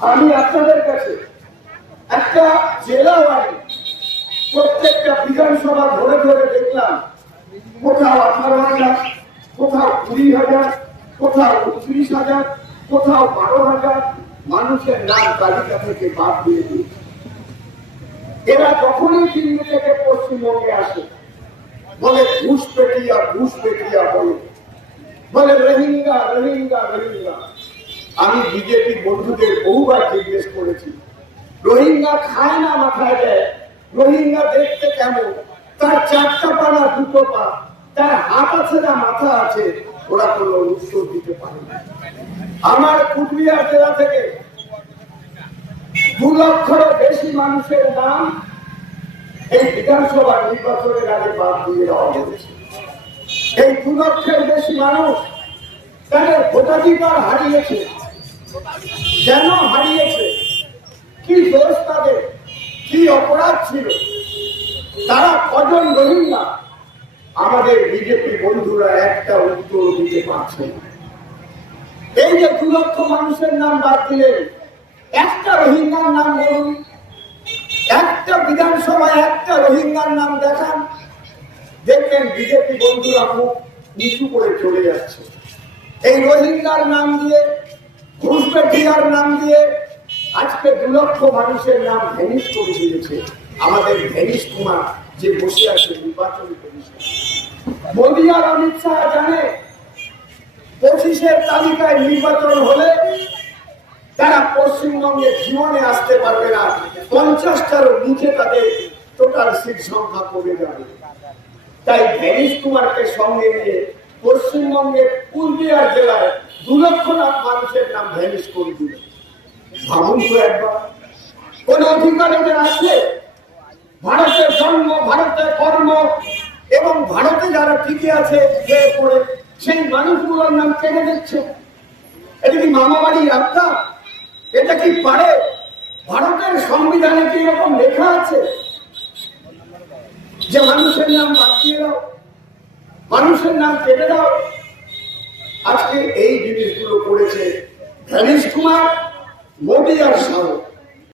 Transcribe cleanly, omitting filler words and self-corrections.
আমি আপনাদের কাছে একটা জেলা ওয়ারি প্রত্যেকটা বিধানসভা ধরে ধরে দেখলাম, কোথাও 18,000, কোথাও 20,000, কোথাও 29,000, কোথাও 12,000 মানুষের নাম তালিকা থেকে বাদ দিয়ে দিয়েছে। এরা যখনই দিল্লি থেকে পশ্চিমবঙ্গে আসে বলে ঘুষপেটিয়া বলে রোহিঙ্গা রোহিঙ্গা রোহিঙ্গা। আমি বিজেপি বন্ধুদের বহুবার জিজ্ঞেস করেছি, রোহিঙ্গা খায় না মাথায় দেয়, রোহিঙ্গা দেখতে কেমন, তার 4টা পা না 2টো পা, তার হাত আছে না মাথা আছে, ওরা কোনো উত্তর দিতে পারে না। আমার কুচবিহার জেলা থেকে 2 লক্ষেরও বেশি মানুষের নাম এই বিধানসভা নির্বাচনের আগে বাদ দিয়ে দেওয়া হয়েছে। এই 2 লক্ষের বেশি মানুষ তাদের ভোটাধিকার হারিয়েছে। কেন হারিয়েছে? কি দোষ তাদের? কি অপরাধ ছিল? তারা কজন রোহিঙ্গা? আমাদের বিজেপি বন্ধুরা একটা উত্তর দিতে পারছে না। এই যে 2 লক্ষ মানুষের নাম বাদ দিলেন, একটা রোহিঙ্গার নাম বলুন, একটা বিধানসভায় একটা রোহিঙ্গার নাম দেখান, দেখবেন বিজেপি বন্ধুরা মুখ নিচু করে চলে যাচ্ছে। এই রোহিঙ্গার নাম দিয়ে, ঘুষপেটিয়ার নাম দিয়ে আজকে 2 লক্ষ মানুষের নাম ভ্যানিশ করে দিয়েছে আমাদের ভ্যানিশ কুমার, যে বসে আছে নির্বাচনী কমিশন। মোদী আর অমিত শাহ জানে 25-এর তালিকায় নির্বাচন হলে তারা পশ্চিমবঙ্গে জীবনে আসতে পারবে না, 50টারও নিচে তাদের টোটাল সিট সংখ্যা কমে যাবে। তাই ভ্যানিশ কুমারকে সঙ্গে নিয়ে পশ্চিমবঙ্গের পুরুলিয়া জেলায় 2 লক্ষ মানুষের নাম ভ্যানিশ করে দিল। ভাবুন তো একবার, কোন অধিকার এদের আছে? ভারতের জন্ম, ভারতের কর্ম এবং ভারতে যারা টিকে আছে খেয়ে পড়ে, সেই মানুষগুলোর নাম কেটে দিচ্ছে। এটা কি মামাবাড়ি রাস্তা? এটা কি পারে? ভারতের সংবিধানে কি এরকম লেখা আছে যে মানুষের নাম বাঁচিয়ে দাও, মানুষের নাম কেটে দাও? আজকে এই জিনিসগুলো করেছে ভ্যানিশ কুমার, মোদী আর শাহ।